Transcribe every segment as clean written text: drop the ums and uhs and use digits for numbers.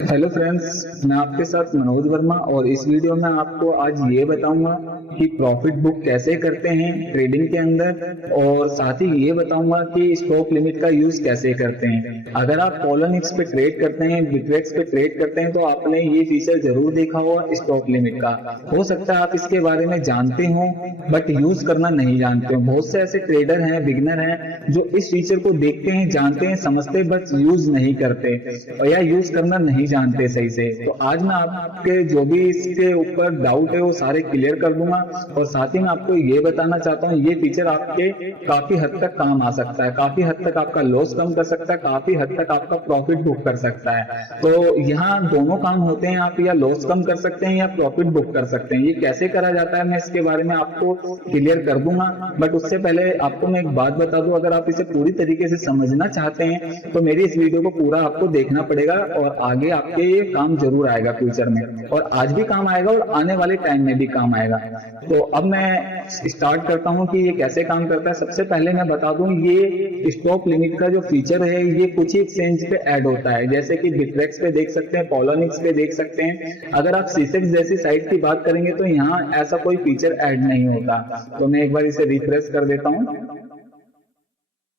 Hello friends, मैं आपके साथ मनोज वर्मा और इस वीडियो में आपको आज ये बताऊंगा कि प्रॉफिट बुक कैसे करते हैं ट्रेडिंग के अंदर, और साथ ही ये बताऊंगा कि स्टॉप लिमिट का यूज कैसे करते हैं। अगर आप पॉलोनिक्स पे ट्रेड करते हैं, बिटरेक्स पे ट्रेड करते हैं, तो आपने ये फीचर जरूर देखा होगा स्टॉप लिमिट का। हो सकता है आप इसके बारे में जानते हो बट यूज करना नहीं जानते हो। बहुत से ऐसे ट्रेडर हैं, बिगनर हैं, जो इस फीचर को देखते हैं, जानते हैं, समझते बट यूज नहीं करते और या यूज करना नहीं जानते सही से। तो आज मैं आपके जो भी इसके ऊपर डाउट है वो सारे क्लियर कर दूंगा, और साथ ही मैं आपको ये बताना चाहता हूँ ये फीचर आपके काफी हद तक काम आ सकता है, काफी हद तक आपका लॉस कम कर सकता है, काफी हद तक आपका प्रॉफिट बुक कर सकता है। तो यहाँ दोनों काम होते हैं, आप या लॉस कम कर सकते हैं या प्रॉफिट बुक कर सकते हैं। ये कैसे करा जाता है मैं इसके बारे में आपको क्लियर कर दूंगा, बट उससे पहले आपको मैं एक बात बता दूं, अगर आप इसे पूरी तरीके से समझना चाहते हैं तो मेरी इस वीडियो को पूरा आपको देखना पड़ेगा, और आगे आपके ये काम जरूर आएगा फ्यूचर में, और आज भी काम आएगा और आने वाले टाइम में भी काम आएगा। तो अब मैं स्टार्ट करता हूं कि ये कैसे काम करता है। सबसे पहले मैं बता दूं, ये स्टॉप लिमिट का जो फीचर है ये कुछ ही एक्सचेंज पे ऐड होता है, जैसे कि बिटरेक्स पे देख सकते हैं, पॉलोनिक्स पे देख सकते हैं। अगर आप सीसेक्स जैसी साइट की बात करेंगे तो यहाँ ऐसा कोई फीचर ऐड नहीं होता। तो मैं एक बार इसे रिफ्रेश कर देता हूँ,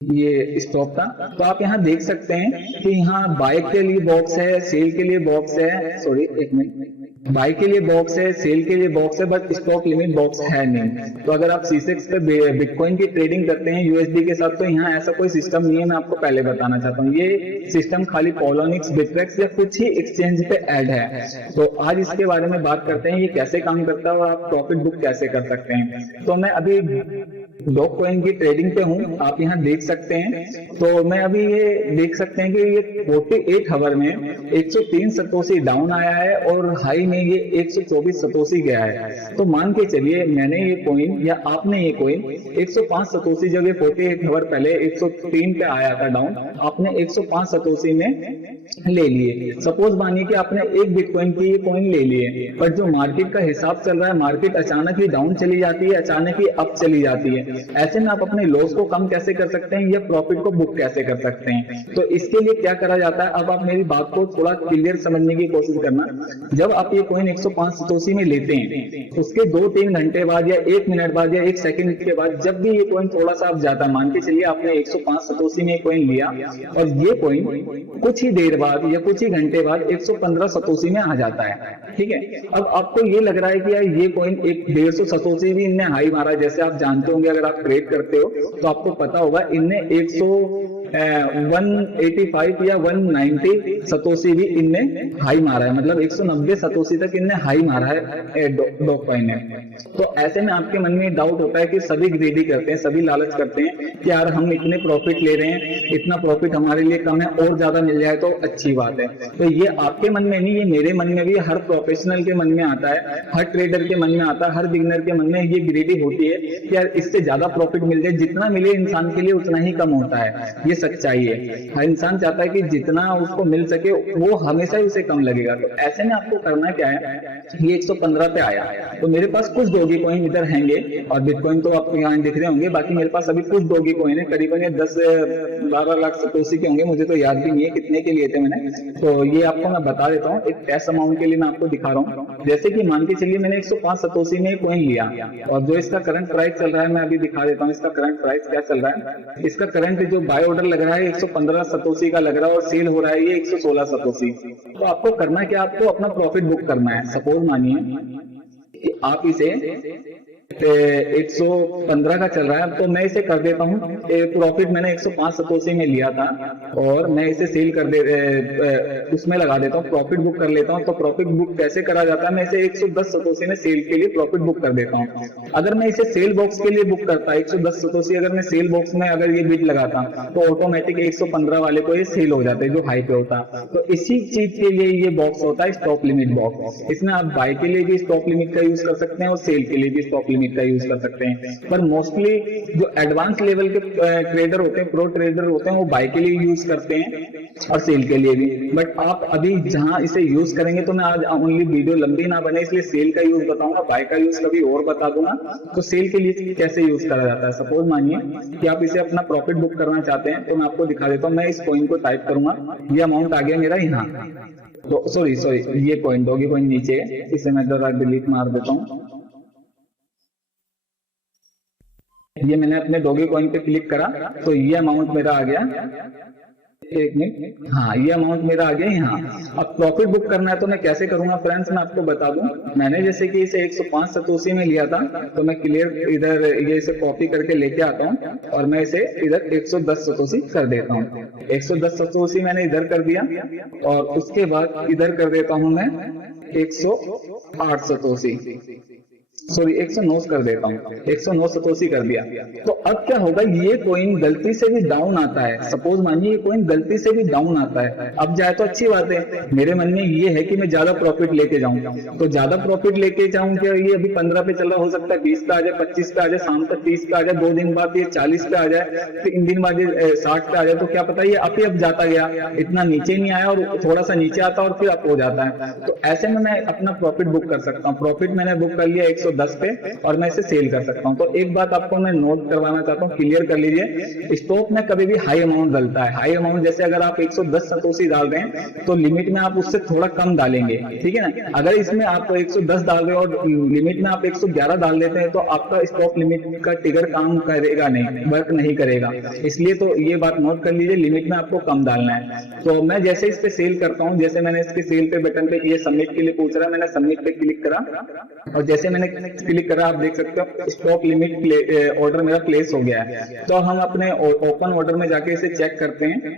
ये स्टॉप का। तो आप यहाँ देख सकते हैं कि यहाँ बाय के लिए बॉक्स है, सेल के लिए बॉक्स है, सॉरी एक मिनट, बाय के लिए बॉक्स है, सेल के लिए बॉक्स है, बट स्टॉप लिमिट बॉक्स है नहीं। तो अगर आप सीसेक्स पे बिटकॉइन की ट्रेडिंग करते हैं यूएसडी के साथ, तो यहाँ ऐसा कोई सिस्टम नहीं है, मैं आपको पहले बताना चाहता हूँ। ये सिस्टम खाली पॉलोनिक्स, बिटरेक्स या कुछ ही एक्सचेंज पे ऐड है। तो आज इसके बारे में बात करते हैं, ये कैसे काम करता है और आप प्रॉफिट बुक कैसे कर सकते हैं। तो मैं अभी डॉग कॉइन की ट्रेडिंग पे हूँ, आप यहाँ देख सकते हैं। तो मैं अभी ये देख सकते हैं कि ये 48 आवर में 103 सतोशी डाउन आया है और हाई में ये 124 सतोशी गया है। तो मान के चलिए मैंने ये कॉइन या आपने ये कॉइन 105 सतोशी, जब ये 48 आवर पहले 103 पे आया था डाउन, आपने 105 सतोशी में ले लिए। सपोज मानिए कि आपने एक बिटकॉइन की ये कॉइन ले लिए, पर जो मार्केट का हिसाब चल रहा है, मार्केट अचानक ही डाउन चली जाती है, अचानक ही अप चली जाती है। ऐसे में आप अपने लॉस को कम कैसे कर सकते हैं या प्रॉफिट को बुक कैसे कर सकते हैं। तो इसके लिए क्या करा जाता है, अब आप मेरी बात को थोड़ा क्लियर समझने की कोशिश करना। जब आप ये कॉइन 105 सतोशी में लेते हैं, उसके 2-3 घंटे बाद या 1 मिनट बाद या 1 सेकंड के बाद जब भी ये कॉइन थोड़ा सा आप जाता है, मान के चलिए आपने 105 सतोशी में कॉइन लिया और ये कॉइन कुछ ही देर बाद या कुछ ही घंटे बाद 115 सतोशी में आ जाता है, ठीक है। अब आपको ये लग रहा है कि यार ये कॉइन 150 सतोशी भी इनने हाई मारा। जैसे आप जानते होंगे, अगर आप ट्रेड करते हो तो आपको पता होगा इनने 185 या 190 सतोशी भी इनने हाई मारा है, मतलब 190 सतोशी तक इनने हाई मारा है डॉग कॉइन ने। तो ऐसे में आपके मन में डाउट होता है कि सभी ग्रीडी करते हैं, सभी लालच करते हैं कि यार हम इतने प्रॉफिट ले रहे हैं, इतना प्रॉफिट हमारे लिए कम है, और ज्यादा मिल जाए तो अच्छी बात है। तो ये आपके मन में नहीं, ये मेरे मन में भी, हर प्रोफेशनल के मन में आता है, हर ट्रेडर के मन में आता है, हर बिगिनर के मन में ये ग्रीडी होती है कि यार इससे ज्यादा प्रॉफिट मिल जाए। जितना मिले इंसान के लिए उतना ही कम होता है, ये सच्चाई है। हर इंसान चाहता है कि जितना उसको मिल सके वो हमेशा ही उसे कम लगेगा। तो ऐसे में आपको करना क्या है, ये 115 पे आया तो मेरे पास कुछ डॉगी कॉइन इधर हैंगे, और बिटकॉइन तो आपको यहाँ दिख रहे होंगे। बाकी मेरे पास अभी कुछ डॉगी कॉइन है, करीबन 10-12 लाख सतोशी के होंगे, मुझे तो याद भी नहीं है कितने के लिए थे मैंने। तो ये आपको मैं बता देता हूँ, एक टेस्ट अमाउंट के लिए मैं आपको दिखा रहा हूँ। जैसे कि मान के चलिए मैंने 105 सतोशी में कॉइन लिया, और जो इसका करंट प्राइस चल रहा है मैं अभी दिखा देता हूँ इसका करंट प्राइस क्या चल रहा है। इसका करंट जो बाय ऑर्डर लग रहा है 115 सतोशी का लग रहा है, और सेल हो रहा है ये 116 सतोशी। तो आपको करना क्या, आपको अपना प्रॉफिट बुक करना है। सपोज मानिए कि आप इसे 115 का चल रहा है, तो मैं इसे कर देता हूँ, प्रॉफिट मैंने 105 सतोशी में लिया था और मैं इसे सेल कर उसमें लगा देता हूँ, प्रॉफिट बुक कर लेता हूँ। तो प्रॉफिट बुक कैसे करा जाता है, मैं इसे 110 सतोशी में सेल के लिए प्रॉफिट बुक कर देता हूँ। अगर मैं इसे सेल बॉक्स के लिए बुक करता 110 सतोशी, अगर मैं सेल बॉक्स में अगर ये बिड लगाता तो ऑटोमेटिक 115 वाले को ये सेल हो जाते जो हाई पे होता। तो इसी चीज के लिए ये बॉक्स होता है स्टॉप लिमिट बॉक्स। इसमें आप बाय के लिए भी स्टॉप लिमिट का यूज कर सकते हैं और सेल के लिए भी स्टॉप लिमिट का यूज कर सकते हैं। पर मोस्टली जो एडवांस लेवल के ट्रेडर होते हैं, प्रो ट्रेडर होते हैं, वो बाय के लिए यूज करते हैं और सेल के लिए भी। बट आप अभी जहां इसे यूज करेंगे, तो मैं आज ओनली वीडियो लंबी ना बने इसलिए सेल का यूज बताऊंगा, बाय का यूज कभी और बता दूंगा। तो सेल के लिए कैसे यूज करा जाता है, सपोज मानिए कि आप इसे अपना प्रॉफिट बुक करना चाहते हैं, तो मैं आपको दिखा देता हूँ। मैं इस कॉइन को टाइप करूंगा, ये अमाउंट आ गया मेरा यहाँ, तो सॉरी ये कॉइन डॉगी कॉइन नीचे है, इसे मैं जरा डिलीट मार देता हूँ। ये मैंने अपने डॉगी कॉइन पे क्लिक करा तो ये अमाउंट मेरा आ गया, एक मिनट, हाँ ये अमाउंट मेरा आ गया यहाँ। अब प्रॉफिट बुक करना है तो मैं कैसे करूंगा फ्रेंड्स, मैं आपको बता दूं। मैंने जैसे कि इसे 105 सतोशी में लिया था, तो मैं क्लियर इधर ये इसे कॉपी करके लेके आता हूँ और मैं इसे इधर 110 सतोशी कर देता हूँ। 110 सतोशी मैंने इधर कर दिया और उसके बाद इधर कर देता हूँ मैं 108 सतोशी, सॉरी 109 कर देता हूँ, 109 सतोशी कर दिया। तो अब क्या होगा, ये कॉइन गलती से भी डाउन आता है, सपोज मानिए ये कॉइन गलती से भी डाउन आता है, अब जाए तो अच्छी बात है। मेरे मन में ये है कि मैं ज्यादा प्रॉफिट लेके जाऊं, तो ज्यादा प्रॉफिट लेके जाऊं क्या, ये अभी 15 पे चल रहा, हो सकता है 20 पे आ जाए, 25 पे आ जाए, शाम तक 30 पे आ जाए, 2 दिन बाद ये 40 पे आ जाए, 3 दिन बाद ये 60 पे आ जाए, तो क्या पता ये अप ही अप जाता गया, इतना नीचे नहीं आया और थोड़ा सा नीचे आता और फिर अप हो जाता है। तो ऐसे में मैं अपना प्रॉफिट बुक कर सकता हूँ। प्रॉफिट मैंने बुक कर लिया 110 पे और मैं इसे सेल कर सकता हूं। तो एक बात आपको मैं नोट करवाना चाहता हूं, क्लियर कर लीजिए, स्टॉक में कभी भी हाई अमाउंट डलता है। हाई अमाउंट जैसे अगर आप 110 सतोशी डाल रहे हैं तो लिमिट में आप उससे थोड़ा कम डालेंगे, ठीक है ना। अगर इसमें आप 110 डाल रहे हो और लिमिट में आप 111 डाल देते हैं तो आपका स्टॉक लिमिट का ट्रिगर काम करेगा नहीं, वर्क नहीं करेगा। इसलिए तो ये बात नोट कर लीजिए, लिमिट में आपको कम डालना है। तो मैं जैसे इस पे सेल करता हूं, जैसे मैंने इसके सेल पे बटन पे, ये सबमिट के लिए पूछ रहा है, मैंने सबमिट पे क्लिक करा और जैसे मैंने क्लिक करा आप देख सकते हो स्टॉक लिमिट ऑर्डर मेरा प्लेस हो गया है। तो हम अपने ओपन ऑर्डर में जाके इसे चेक करते हैं।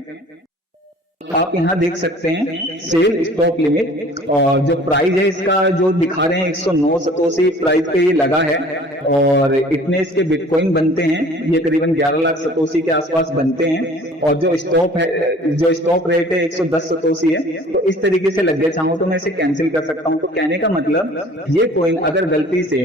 आप यहाँ देख सकते हैं सेल स्टॉक लिमिट और जो प्राइस है इसका जो दिखा रहे हैं 109 सतोशी प्राइस पे ये लगा है और इतने इसके बिटकॉइन बनते हैं, ये करीबन 11 लाख सतोशी के आसपास बनते हैं और जो स्टॉक है, जो स्टॉक रेट है 110 सतोशी है। तो इस तरीके से लग गया, चाहूँ तो मैं इसे कैंसिल कर सकता हूँ। तो कहने का मतलब ये कॉइन अगर गलती से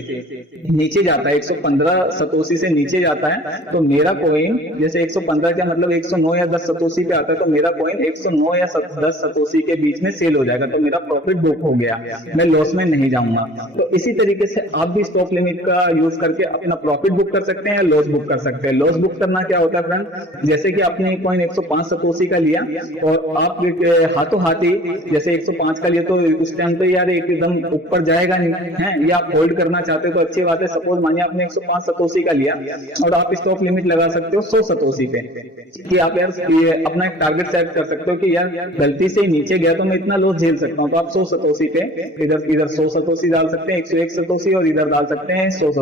नीचे जाता है, 115 सतोशी से नीचे जाता है, तो मेरा कॉइन जैसे 115 क्या मतलब 109 या 10 सतोशी पे आता है, तो मेरा कॉइन 109 या 10 सतोशी के बीच में सेल हो जाएगा, तो मेरा प्रॉफिट बुक हो गया, मैं लॉस में नहीं जाऊंगा। तो इसी तरीके से आप भी स्टॉक लिमिट का यूज करके अपना प्रॉफिट बुक कर सकते हैं या लॉस बुक कर सकते हैं। लॉस बुक करना क्या होता है फ्रेंड, जैसे कि आपने एक कॉइन 105 सतोशी का लिया और आप हाथों हाथ ही जैसे 105 का लिया, तो उस टाइम पे यार एकदम ऊपर जाएगा नहीं है, या आप होल्ड करना चाहते हो तो अच्छी बात है। सपोज मानिए आपने 105 सतोशी का लिया और आप स्टॉक लिमिट लगा सकते हो 100 सतोशी पे, कि आप यार अपना एक टारगेट सेट कर सकते हो कि यार गलती से नीचे गया तो मैं इतना लॉस झेल सकता हूँ। तो आप 100 सतोशी पे इधर 100 सतोशी डाल सकते हैं, 101 सतोशी, और इधर डाल सकते हैं 100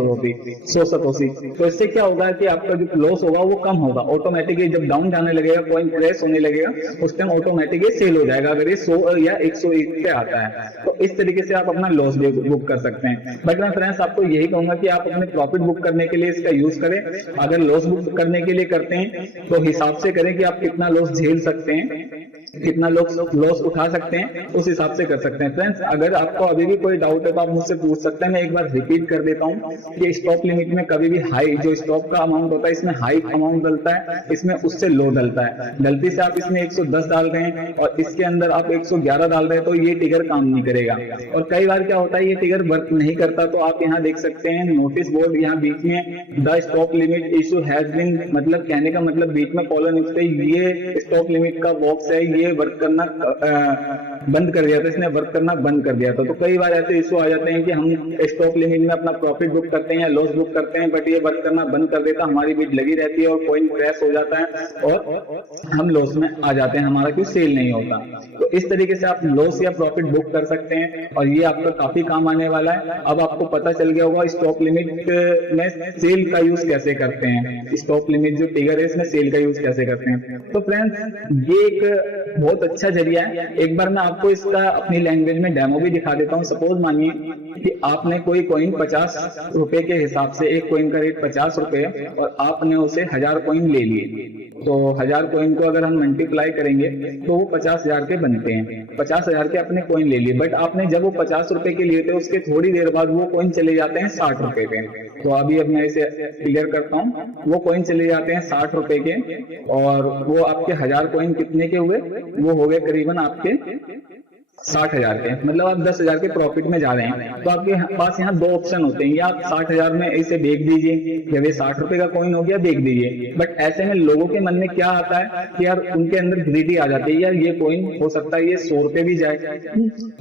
सतोशी। तो इससे क्या होगा कि आपका जो लॉस होगा वो कम होगा ऑटोमेटिकली। जब डाउन जाने लगेगा, कॉइन क्रैश होने लगेगा, उस टाइम ऑटोमेटिकली सेल हो जाएगा अगर ये 100 या 101 पे आता है। तो इस तरीके से आप अपना लॉस बुक कर सकते हैं। बट मैं फ्रेंड्स आपको यही कहूंगा कि आप अपने प्रॉफिट बुक करने के लिए इसका यूज करें। अगर लॉस बुक करने के लिए करते हैं तो हिसाब से करें कि आप कितना लॉस झेल सकते हैं, कितना लॉस उठा सकते हैं, उस हिसाब से कर सकते हैं। फ्रेंड्स अगर आपको अभी भी कोई डाउट है तो आप मुझसे पूछ सकते हैं। मैं एक बार रिपीट कर देता हूं कि स्टॉक लिमिट में कभी भी हाई जो स्टॉक का अमाउंट होता है, इसमें हाई अमाउंट डलता है, इसमें उससे लो डलता है। गलती से आप इसमें 110 डाल रहे हैं और इसके अंदर आप 111 डाल रहे हैं तो ये टिगर काम नहीं करेगा। और कई बार क्या होता है ये टिगर वर्क नहीं करता, तो आप यहाँ देख सकते हैं नोटिस बोर्ड यहाँ बीच में the stock limit issue has been, मतलब कहने का मतलब बीच में कॉलन इस पे ये स्टॉक लिमिट का बॉक्स है, ये वर्क करना बंद कर दिया था, इसने वर्क करना बंद कर दिया था। तो कई बार ऐसे इशू आ जाते हैं कि हम स्टॉक लिमिट में अपना प्रॉफिट बुक करते हैं या लॉस बुक करते हैं, बट ये वर्क करना बंद कर देता, हमारी बिड लगी रहती है और कॉइन क्रैश हो जाता है और हम लॉस में आ जाते हैं, हमारा कोई सेल नहीं होता। तो इस तरीके से आप लॉस या प्रॉफिट बुक कर सकते हैं और ये आपका काफी काम आने वाला है। अब आपको पता चल गया होगा स्टॉक लिमिट में सेल का यूज कैसे करते हैं, स्टॉक लिमिट जो टिगर है इसमें सेल का यूज कैसे करते हैं। तो फ्रेंड्स ये एक बहुत अच्छा जरिया है। एक बार मैं आपको इसका अपनी लैंग्वेज में डेमो भी दिखा देता हूँ। सपोज मानिए कि आपने कोई कॉइन 50 रुपए के हिसाब से, एक कॉइन का रेट 50 रुपए है और आपने उसे 1000 कॉइन ले लिए, तो 1000 कॉइन को अगर हम मल्टीप्लाई करेंगे तो वो 50,000 के बनते हैं। 50,000 के अपने कॉइन ले लिए, बट आपने जब वो 50 रुपए के लिए थे उसके थोड़ी देर बाद वो कॉइन चले जाते हैं 60 रुपए पे। तो अभी अब मैं इसे क्लियर करता हूँ, वो कॉइन चले जाते हैं 60 रुपए के और वो आपके 1000 कॉइन कितने के हुए, वो हो गए करीबन आपके 60,000 के, मतलब आप 10,000 के प्रॉफिट में जा रहे हैं, तो आपके पास यहाँ दो ऑप्शन होते हैं, या आप 60,000 में इसे बेच दीजिए, जब ये 60 रुपए का कॉइन हो गया बेच दीजिए। बट ऐसे में लोगों के मन में क्या आता है कि यार उनके अंदर ग्रीडी आ जाती है, यार ये कॉइन हो सकता है ये 100 रुपए भी जाए,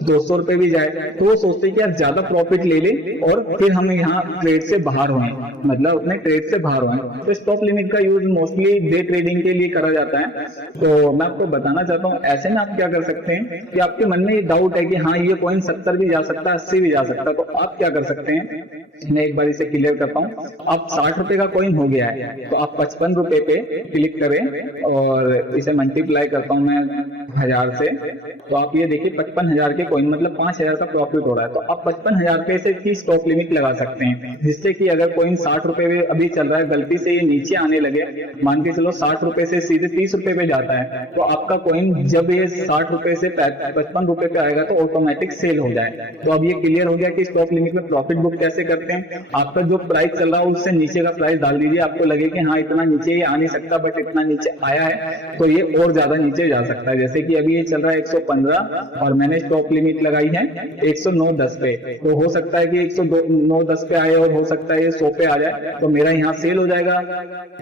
200 रुपए भी जाए, तो वो सोचते हैं कि यार ज्यादा प्रॉफिट ले ले और फिर हम यहाँ ट्रेड से बाहर हों, मतलब अपने ट्रेड से बाहर हों। तो स्टॉप लिमिट का यूज मोस्टली डे ट्रेडिंग के लिए करा जाता है। तो मैं आपको बताना चाहता हूँ ऐसे में आप क्या कर सकते हैं कि आपके मन में ये डाउट है कि हाँ ये कॉइन 70 भी जा सकता है, 80 भी जा सकता है, तो आप क्या कर सकते हैं, मैं एक बार इसे क्लियर करता हूँ। अब 60 रुपए का कॉइन हो गया है, तो आप 55 रुपए पे क्लिक करें और इसे मल्टीप्लाई करता हूँ मैं 1000 से, तो आप ये देखिए 55,000 के कॉइन मतलब 5,000 का प्रॉफिट हो रहा है। तो आप 55,000 पे से की स्टॉप लिमिट लगा सकते हैं, जिससे कि अगर कॉइन 60 रुपए पे अभी चल रहा है, गलती से ये नीचे आने लगे, मान के चलो 60 रुपए से सीधे 30 रुपए पे जाता है, तो आपका कॉइन जब ये 60 रुपए से 55 रुपए पे आएगा तो ऑटोमेटिक सेल हो जाए। तो अब ये क्लियर हो गया कि स्टॉप लिमिट में प्रॉफिट बुक कैसे करते हैं। आपका जो प्राइस चल रहा है उससे नीचे का प्राइस डाल दीजिए, आपको लगे कि हाँ इतना नीचे ये आ नहीं सकता, बट इतना नीचे आया है तो ये और ज्यादा नीचे जा सकता है। जैसे कि अभी ये चल रहा है 115 और मैंने स्टॉप लिमिट लगाई है 109.10 पे, तो हो सकता है कि 109.10 पे आए और हो सकता है ये 100 पे आ जाए, तो मेरा यहाँ सेल हो जाएगा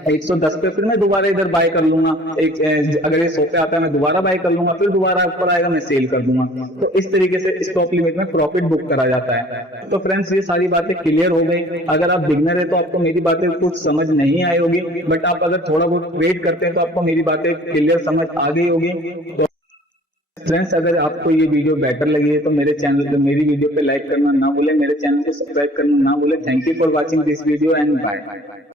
110 पे, फिर मैं दोबारा इधर बाय कर लूंगा। अगर ये 100 पे आता है मैं दोबारा बाय कर लूंगा, फिर दोबारा ऊपर आएगा मैं सेल कर दूंगा। तो इस तरीके से स्टॉप लिमिट में प्रॉफिट बुक करा जाता है। तो फ्रेंड्स ये सारी बातें क्लियर हो गई। अगर आप बिगनर है तो आपको मेरी बातें कुछ समझ नहीं आई होगी, बट आप अगर थोड़ा बहुत ट्रेड करते हैं तो आपको मेरी बातें क्लियर समझ आ गई होगी। तो फ्रेंड्स अगर आपको ये वीडियो बेटर लगी है तो मेरे चैनल पे मेरी वीडियो पे लाइक करना ना भूलें, मेरे चैनल को सब्सक्राइब करना ना भूलें। Thank you for watching this video and bye.